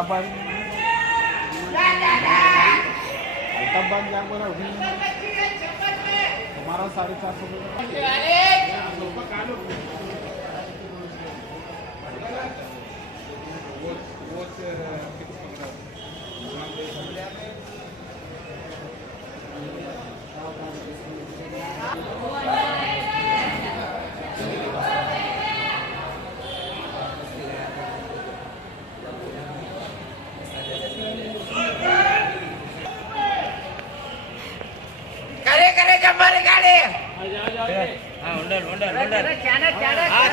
अल्ताबाद क्या बोला तुम्हारा 450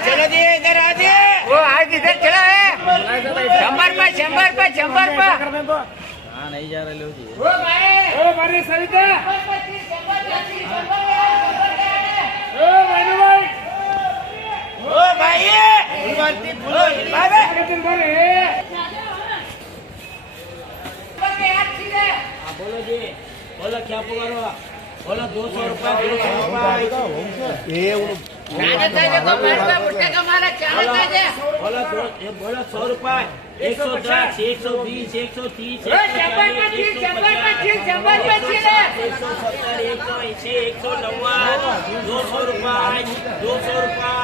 चलो जी इधर आ जी वो आज इधर चला है 100 पे 100 हाँ नहीं जा रहे लोग जी ओ भाई सविता ओ भाई बोलो जी बोलो क्या पुकारो बोलो 200 रुपए बोलो 100 रुपए 110 120 130 170 180 190 200 रुपए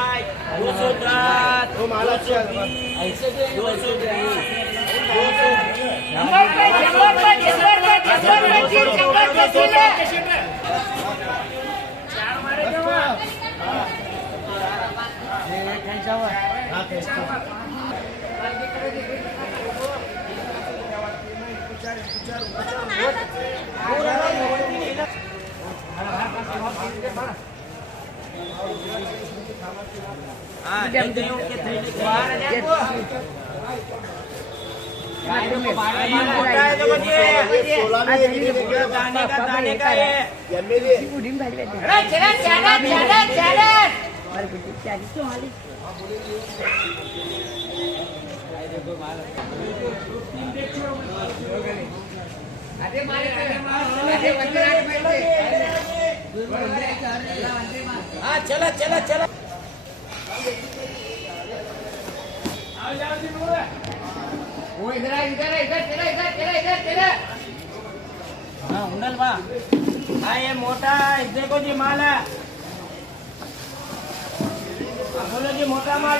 दाने का है चला चला चला वो इधर हाँ उंडल बा हाँ ये मोटा देखो जी माल है बोलो जी मोटा माल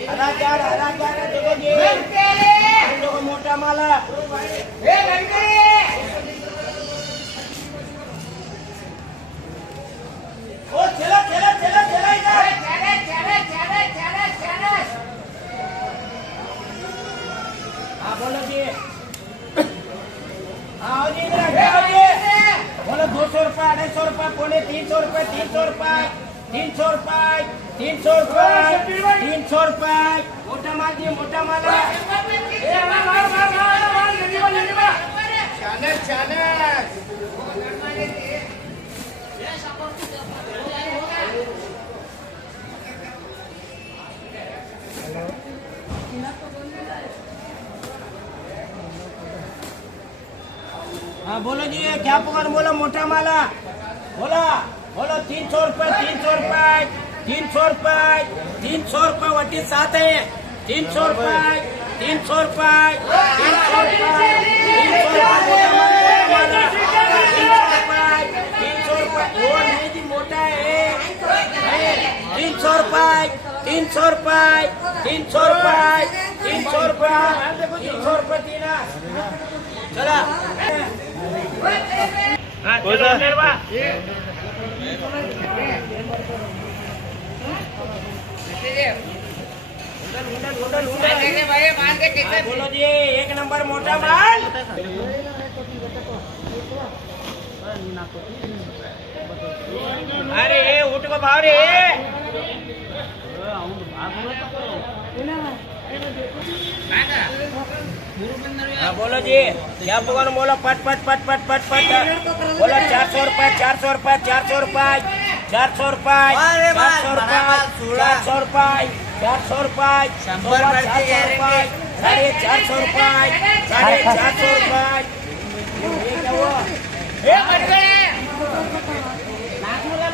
हरा क्या है देखो जी देखो मोटा माल है ओ चला हाँ बोलो जी हाँ जी बोलो 200 रुपए 250 रुपए पौने 300 रुपए 300 रुपए 300 रुपए मोटा माल जी मोटा माल हाँ बोलो जी क्या पुकार बोलो मोटा माला बोलो 300 रुपए 300 रुपए वटी 7 है 300 रुपए 300 रुपए 300 रुपए और नहीं जी मोटा है 300 रुपए 300 रुपए तीना चला बोलो जी 1 नंबर मोटा माल अरे उठ को भाव रे हाँ बोलो जी क्या पुकार बोलो पट बोलो 400 रुपए 400 रुपए 400 रुपए 400 रुपए 400 रुपए 400 रुपए 400 रुपए 450 रुपए 450 रुपए ये क्या हुआ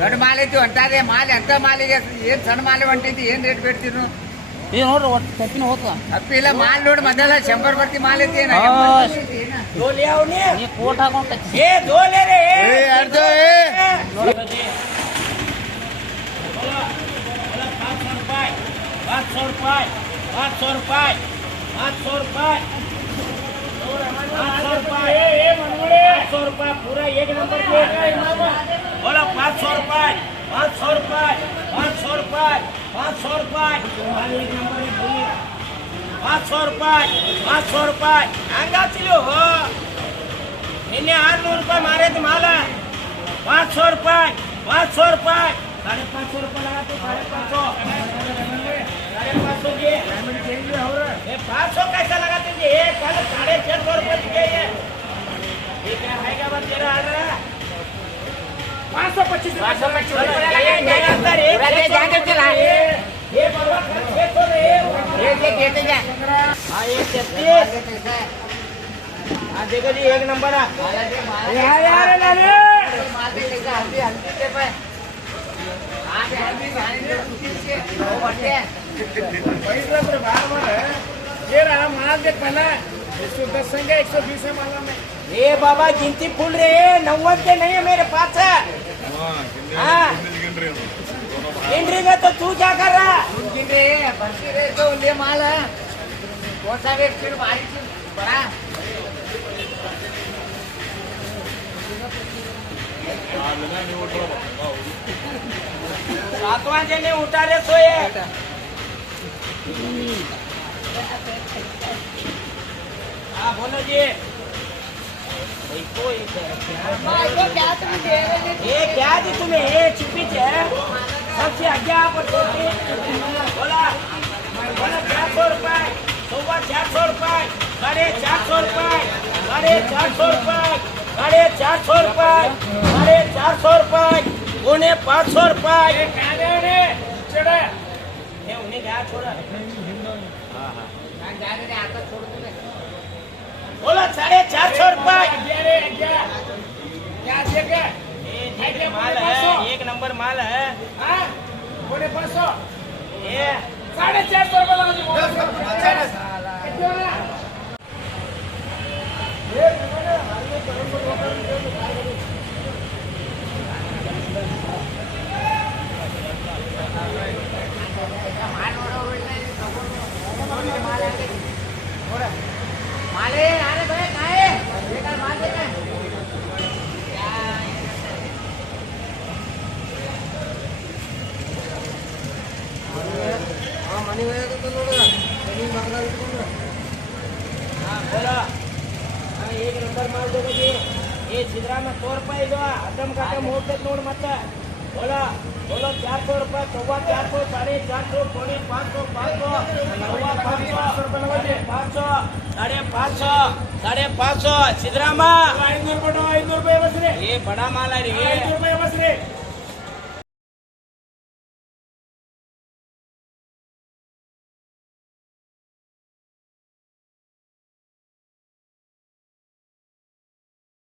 ದೊಡ್ಡ ಮಾಲ್ ಐತಿ ಹೊಂಟಾದೆ ಮಾಲ್ ಎಂತ ಮಾಲಿಗೆ ಏನ್ ಸಣ್ಣ ಮಾಲೆ ಹೊಂಟೈತಿ ಏನ್ ರೇಟ್ ಬೇಡ್ತೀರಿ हे ನೋಡ್ರಿ ಒಟ್ಟು ತಪ್ಪಿನ ಹೋತ ಅಪ್ಪಿಲ್ಲ ಮಾಲ್ ನೋಡ್ ಮೊದಲ 100 ಬರ್ತಿ ಮಾಲ್ ಐತಿ दो ले आओ ने ನೀ ಕೋಟ್ ಹಾಕೊಂಡ್ ये दो ले रे ಅರ್ಧ बोलो 500 रुपए 500 रुपए 500 रुपए 500 रुपए 500 रुपए पूरा एक नंबर पे बोलो 500 रुपए 500 रुपए 500 रुपए 500 रुपए एक नंबर पे बोलिए 500 रुपए 500 रुपए हंगा चिलो हो इन्हें 800 रुपए मारे तो माला 500 रुपए 500 रुपए 550 रुपए लगाते 550 ये 500 कैसा लगाते थे ये पहले 650 रुपए दिए ये क्या है क्या बात तेरा आ रहा 525 रुपए ये बाबा तो देते जा हाँ ये 36 हाँ देखो जी एक नंबर है ये बाबा गिनती फूल रही है 90 के नहीं है मेरे पास है हाँ इंद्री का तो तू क्या कर रहा माल है कौन सा फिर भारी बड़ा सातवां जने उतारे सोए हाँ बोलो जी ये क्या जी तुम्हें ये छिपी है सबसे आगे आप बोला बोला 400 रुपए 400 रुपए 450 रुपए 450 रुपए 450 रुपए 450 रुपए उन्हें 500 रुपए उन्हें क्या छोड़ा बोला 450 रुपए माल है एक नंबर माल है ये 450 माले अरे भाई काहे बेकार माल देना मनी तो हाँ बोला हाँ एक नंबर माल देखो जी ये छिद्रा में 100 रुपए दो अदम का मोड़ पे नोट मत बोला बोलो 400 रुपए 450 450 500 500 छिद्रा में 500 ये बड़ा माल है रे